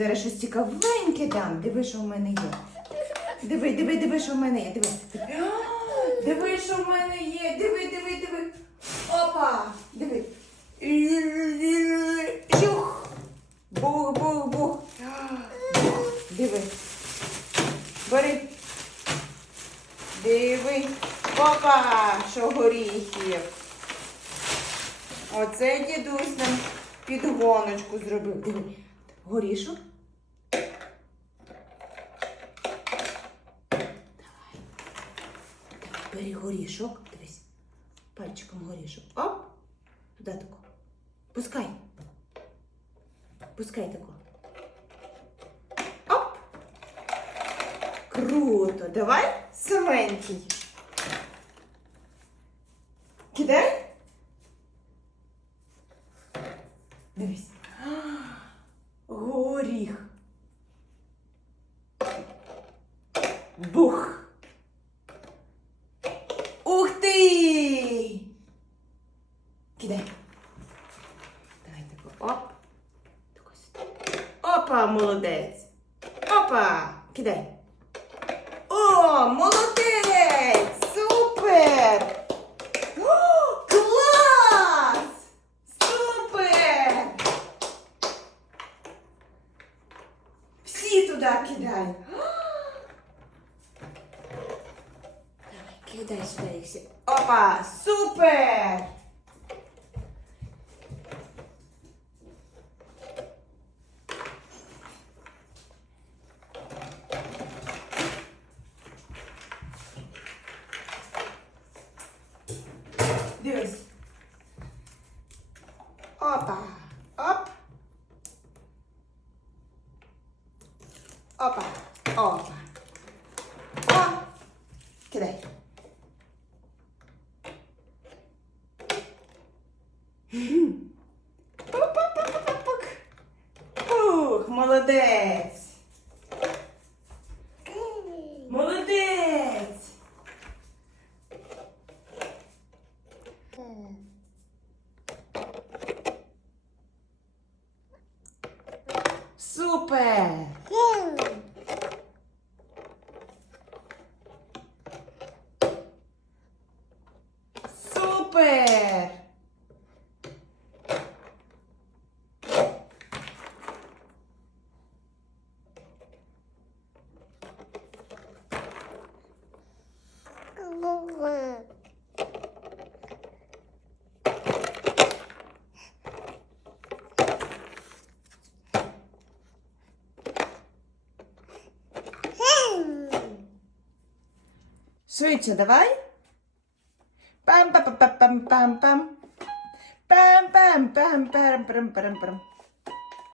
зараз щось цікавеньке дам. Диви, що в мене є. Диви, диви, диви, що в мене є. Диви. А, Диви, що в мене є. Диви, диви, диви. Опа! Диви. Чух. Бух, бух, бух. Диви. Бери. Диви. Опа! Що горіхів. Оце дідусь нам підгоночку зробив. Диви. Горішок. Давай. Давай, бери горішок. Дивись. Пальчиком горішок. Оп. Туди тако. Пускай. Пускай тако. Оп. Круто. Давай саменький. Кидай. Дивись. Бух. Ух ти! Кидай. Давай тако. Оп. Тако сюди. Опа, молодець. Опа. Кидай. О, молодець! だけだい。Kedai sudah isi. Opa, super! Deus. Opa, opa. Ó, que daí? Puh, молодець. Молодець. Супер. Супер! Швидше давай. Пам-пам-пам-пам-пам-пам. Пам-пам-пам-пам-пам-пам.